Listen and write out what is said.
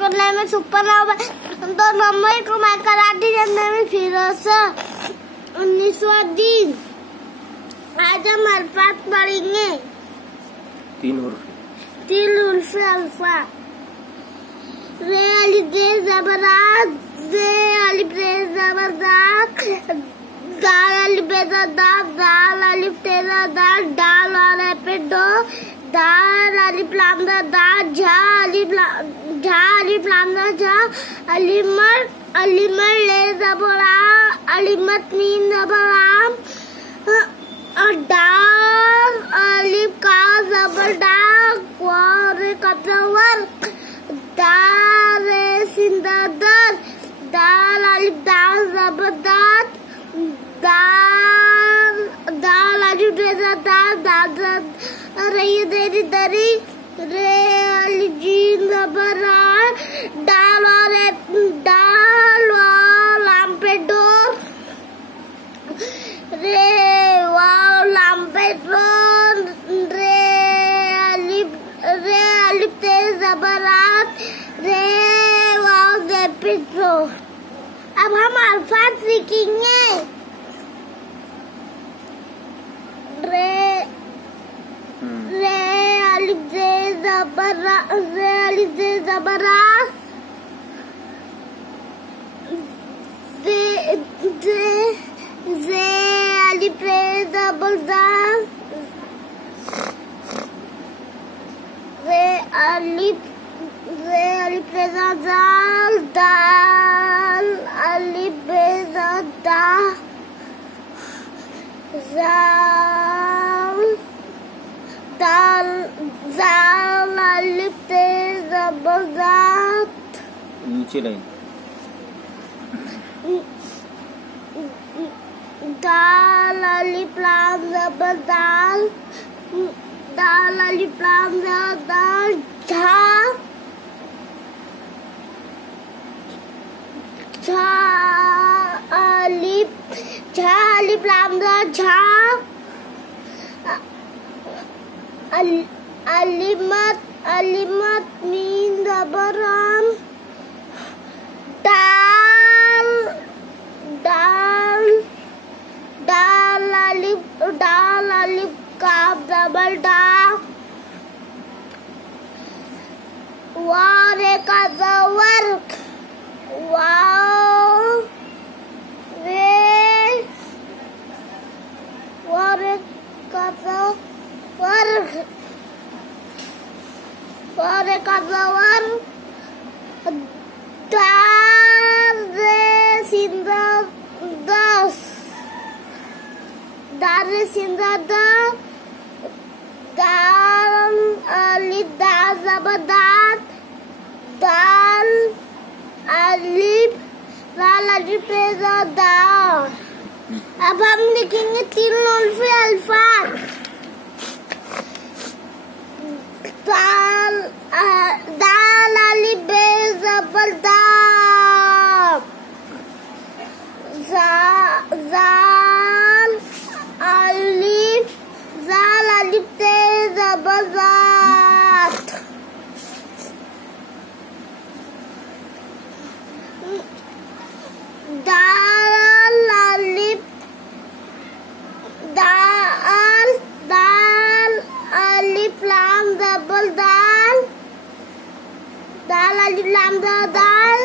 करने में supernova 2 number को मैं कराटे जानने में फिरोज 19 आज हम अल्फाज पढ़ेंगे। 3 उर्फ अल्फा रे अली दे जबरात दे अली प्रे जबरदात दाल अली बेदा दाल अली तेरा दाल और पे दो दाल अली प्लामदा झा अली प्लामदा झा अलीमर ले जबरा अलीमत मीन जबराम और दाल अली का जबरदा और कब्जवर दाल सिंदर दाल अली दाल जबरदात दाल अली बेदा दाल रही देरी दरी रे अली जीन जबरा दाल लाम्पेडो रे लाम्पेडो रे अली तेज जबरात रे जेपिट्रो। अब हम अल्फाज सीखेंगे। अलिफ जे जबरा जे अलिफ रे जबरदा रे अलिफ रे दाल अलिफ बेदा दाल अलिफ ते जबरदात नीचे लाइन दाल अलिफ लाम जबरदाल दाल अलिफ लाम जबरदाल झा अलिफ लाम झा अलीमत मीन जबराम दाल अलिफ काफ जबर डा वारे का जवर वाव वे वारे का जवर दाल रे सिंदा दाल अलिफ दाल जबरदात दाल अलिफ दाल। अब हम लिखेंगे 3 उर्फ अल्फाज। दाल अलिफ बे जबरदा जाल अलिफ ते जबरदात दाल अलिफ लाम जबरदाल दाल अलिफ लाम दाल